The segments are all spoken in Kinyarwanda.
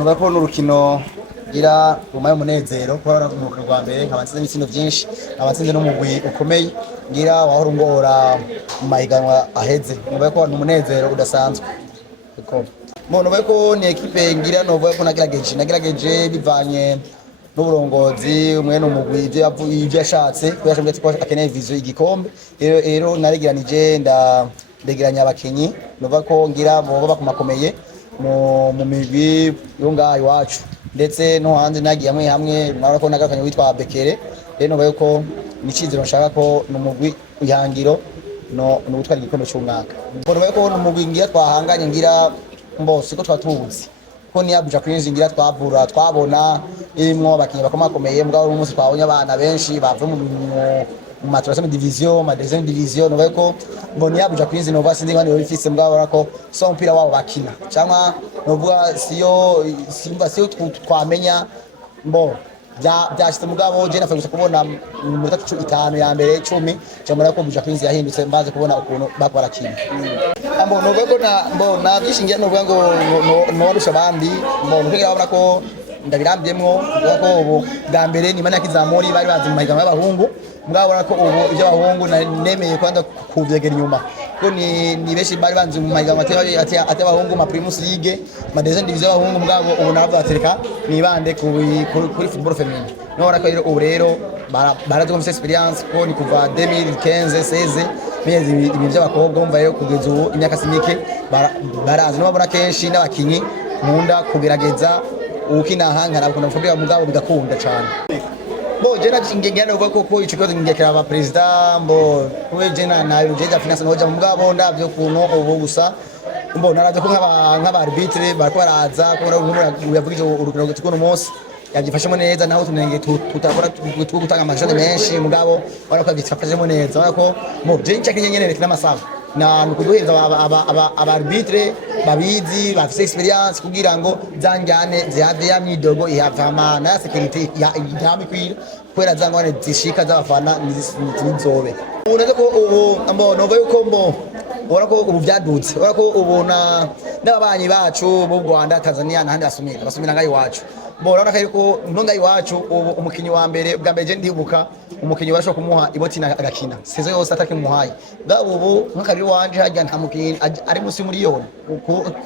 Urabona urukino gira ruma y'umunezero kubera mu rwa mbere nk'abatsinze ibitsino byinshi abatsinze n'umugwi ukomeye ngira wahora ngora mu mahiganwa aheze nubaye ko umunezero udasanzwe uko muntu baye ko ni equipe ngira no baye ko nagerageje bivanye n'uburongozi umwe n'umugwi ibyo yashatse kuyashambye ko akeneye vision igikombe rero naregeranije ndegeranya abakinyi nubaye ko ngira boba bakumakomeye mu migwi yo ngaho iwacu ndetse no hanze nagiye hamwe nabona ko nagakanye witwa Bekere rero bayo ko nicizero nshaka ko numugwi ihangiro no gutwara igikombe cy'umwaka mbona bayo ko numugwi ngira twahanganye ngira mbose ko twatubuzi ko ni Abuja Queens ngira twabona imwo abakinyi bakomakomeye mbwa umunsi twabonye abana benshi bava mu troisième division ma deuxième division nobaye ko mboni Abuja Queens nova sindi ngani bifise mbwa ko so mpira wabo bakina cyangwa novuga siyo twamenya mbo byashitse mugabo je nafashe kubona mu 5 ya mbere 10 cyamara ko Abuja Queens yahindutse mbaze kubona ukuntu bakora kintu ambo novuga ko na byishingira novuga ngo no warusha abandi mbo nkugira babona ko ndabirambyemwo ko ubu bwa mbere ni mana kizamuri bari bazi mu mahiganwa y'abahungu mwabona ko ubu ibyo abahungu nemeye kwanda kuvyegera inyuma ko ni beshi bari banze mu mahiganwa ati abahungu ma Primus League ma deuxième division y'abahungu mwabo ubu narabatereka nibande kuri football féminin nora ko ubu rero baraje mu experience ko ni kuva 2015 16 mezi ibintu by'abakobwa umva yo kugeza ubu imyaka simike barazi nababona kenshi n'abakinyi munda kugerageza ukina hangana bakunda kuvuga mugabo bigakunda cyane bo jena ngengana uko ko ico cyo ngekera aba president mbo we jena na jeja finance no jamu mugabo ndavyo kuno ubu gusa mbo naraje ko nk'aba arbitre bariko baraza ko yavugije urukino rw'uno munsi yabyifashemo neza naho tunenge tutabora gutanga amashane menshi mugabo barako byifashemo neza barako mo je ncakenye nyene rekina masaba na nukuduheza aba arbitre babizi bafise experience kugira ngo zanjyane zihave ya myidogo ihavama na security ya kwira kwera zangwane zishika z'abafana nizobe unaze ko ubu ambo no bayo kombo urako ubu byadutse urako ubona n'ababanyi bacu mu Rwanda Tanzania n'ahandi basumira ngayi wacu borana ko ntonga iwacu umukinyi wa mbere bwa mbere je ndibuka umukinyi barasho kumuha iboti na agakina sezo yose atake muhaye ngabo ubu nkakari wanje hajya nta mukinyi ari musi muri yone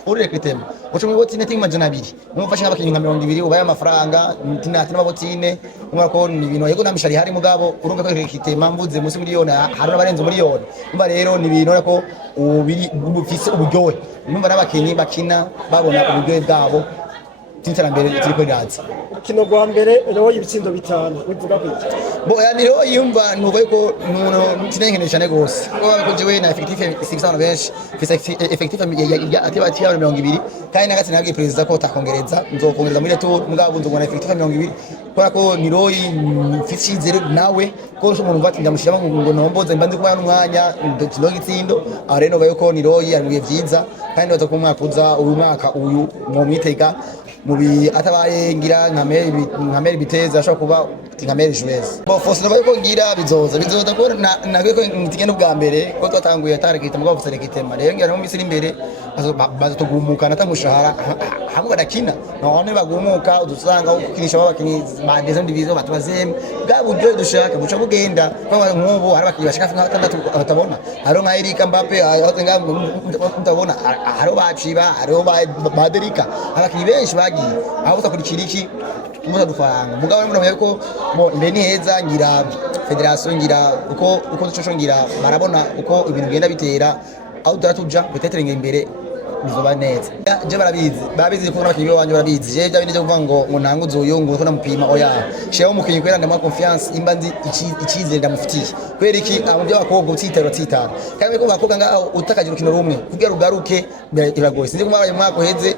uri rekritema uco mu iboti netinga majana 2 umufashe nk'abakinyi nka 200 ubaye amafaranga tinati n'abotine umva ko ni ibintu yego namishari hari mugabo urumva ko rekritema mvuze musi muri yone hari abarenze muri yone umva rero ni ibintu ko ubiri bufise uburyohe numva n'abakinyi bakina babona uburyohe bwabo tinterambere turiko iraza kino gwa mbere rero ibitsindo bitanu bivuga kwiki bo yani rero yumva nubaye ko tinengene cyane gose ko jewe na effective 600 benshi effective ya ati ya 200 kandi nagati nabwiye president ko takongereza nzokongereza muri tour mugabo nzongona effective 200 kwa ko ni royi mfisi zero nawe ko umuntu ngati ndamushira ngo nomboze mbanze kuba n'umwanya ndokino gitsindo areno bayo ko ni royi ari byiza kandi baza kumwakuza uyu mwaka uyu mu mitega mubi atabaye ngira nkamere biteza ashobora kuba nkamere joueuse bo force nabaye ko ngira bizoza ko nagwe ko ntigenda ubwa mbere ko twatanguye target mugabo serekitema rero ngira mu misiri imbere bazatugumuka natamushahara hamwe badakina none bagumuka udusanga ukinisha babakinyi ba deuxième division batwazeme bwa buryo dushaka buca bugenda kwa nk'ubu hari abakinyi bashaka nka 6 batabona haro nka Eric Mbappe aho nga mutabona haro baciba haro ba Derika abakinyi benshi bagiye aho utakurikira iki umuza dufaranga mugabo n'umuntu ko bo imbere ni heza ngira federation ngira uko ducoco ngira barabona uko ibintu genda bitera aho turatuja betetere imbere bizoba neza je barabizi ko n'abakinyi b'abanje barabizi je bya bindi byo kuvuga ngo ntanguze uyu ngo ko namupima oya shewe umukinyi kwera ndamwa confiance imba nzi ikizere ndamufitiye kwera iki abo by'abakobwa utitero kandi ko bakobwa ngaho utakaje urukino rumwe kugira rugaruke biragoye sinzi kumara uyu mwaka uheze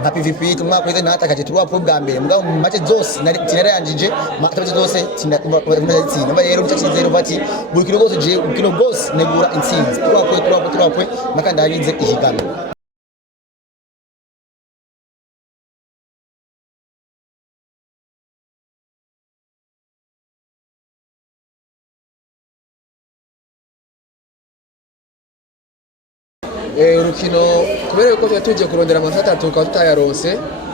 nka PVP tumwaka uheze natakaje turuwa pro bwa mbere mugabo mu make zose tinarayangije matabaje zose tinatsinda rero nicyo kizero bati buri kino gose je kino gose negura intsinzi turakwe makanda yabize ihigana urukino kubera ko tujye kurondera amanota 3 tukaba tutayaronse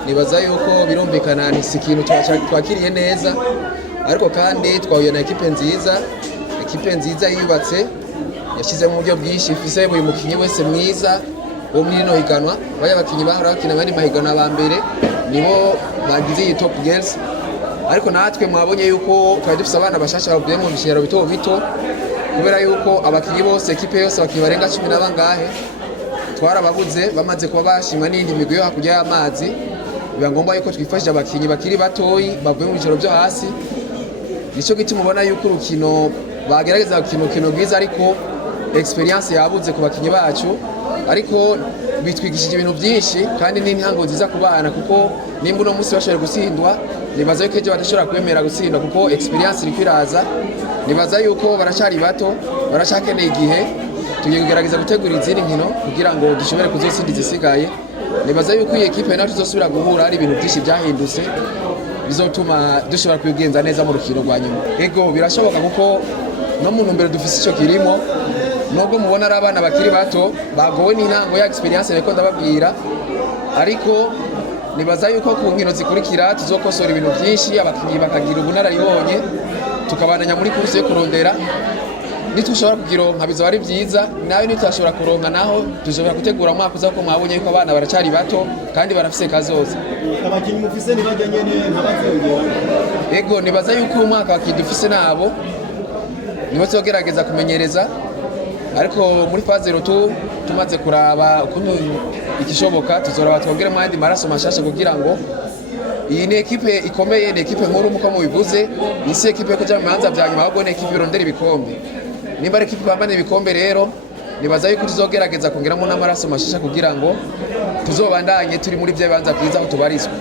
nibaza yuko birumvikana ni ikintu twakiriye neza, ariko kandi twahuye na ekipe nziza yubatse, yashyizemo uburyo bwinshi, ifise buri mukinnyi wese mwiza wo muri rino higanwa. Baya bakinnyi bahora bakina abandi mahiganwa ba mbere nibo bagize iyi top girls, ariko natwe mwabonye yuko twari dufise abana bashasha bavuye mu bishero bito bito, kubera yuko abakinnyi bose ekipe yose bakibarenga 10 na bangahe twarababuze, bamaze kuba bashimwa n'indi migwi yo hakurya y'amazi. Biba ngombwa yuko twifashije abakinnyi bakiri batoyi bavuye mu bishero byo hasi. Nico gituma mubona yuko urukino bagerageza gukina urukino rwiza, ariko experience yabuze ku bakinnyi bacu, ariko bitwigishije ibintu byinshi kandi n'intango nziza ku bana, kuko nimba uno munsi bashoboye gutsindwa, nibaza yuko ejo badashobora kwemera gutsindwa, kuko experience iri kwiraza. Nibaza yuko baracari bato, baracakeneye igihe, tugiye kugerageza gutegura izindi nkino kugira ngo dushobore kuzotsinda izisigaye. Nibaza yuko iyi ekipe nacu izosubira guhura ari ibintu byinshi byahindutse bizotuma dushobora kwigenza neza mu rukino rwa nyuma. Ego birashoboka kuko no mu ntumbero dufise ico kirimo, nubwo mubona ari abana bakiri bato bagowe n'intango ya experience reko ndababwira, ariko nibaza yuko ku nkino zikurikira tuzokosora ibintu byinshi, abakinnyi bakagira ubunararibonye, tukabandanya muri kurse yo kurondera. Nitushobora kugironka bizo ari byiza, nawe nitashobora kuronka naho dushobora gutegura umwaka uza, ko mwabonye yuko abana baracari bato kandi barafise kazoza. Abakinnyi mufise nibajya nyene ntabazongera. Ego nibaza yuko umwaka wakidufise nabo nibo tuzogerageza kumenyereza, ariko muri phase rotu tumaze kuraba ukuntu ikishoboka, tuzoraba twongere mu yandi maraso mashasha kugira ngo iyi ni ekipe ikomeye, ni ekipe nkuru muko mubivuze, isi ekipe ko cyangwa manza bya nyuma, ahubwo ni ekipe irondera ibikombe. Nimba ari ekipe bambane ibikombe, rero nibaza yuko tuzogerageza kongeramo n'amaraso mashasha kugira ngo tuzobandanye turi muri bya bibanza byiza aho tubarizwa.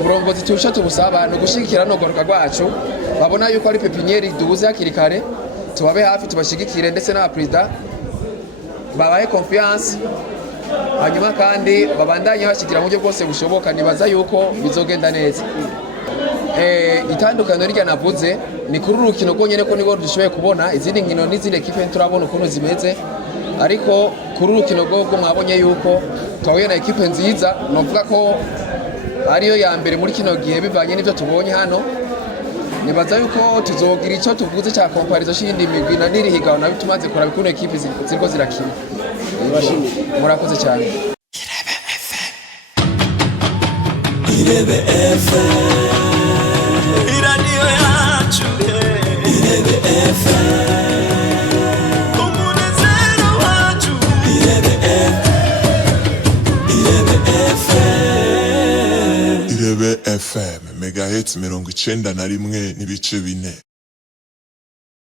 Uburongozi tusha tubusaba no gushigikira no goroka rwacu, babona yuko ari pepinieri dubuze hakiri kare, tubabe hafi tubashigikire, ndetse n'aba president babahe confiance, hanyuma kandi babandanye bashikira mu buryo bwose bushoboka. Nibaza yuko bizogenda neza. Itandukano rya navuze ni kuri urukino rwonyene ko nibo dushoboye kubona, izindi nkino n'izindi ekipe turabona ukuntu zimeze, ariko kuri urukino rwo mwabonye yuko twahuye na ekipe nziza, novuga ko ariyo ya mbere muri kino gihe bivanye n'ivyo tubonye hano. Nibaza yuko tuzogira ico tuvuze cya comparison shindi migwi na niri higaho nabi tumaze kuraba kuno ekipe ziriko zirakina. Murakoze cyane. Irebe FM, iradiyo yacu, Irebe FM, umunezero wacu, Irebe FM, Irebe FM, megahertz 91.4.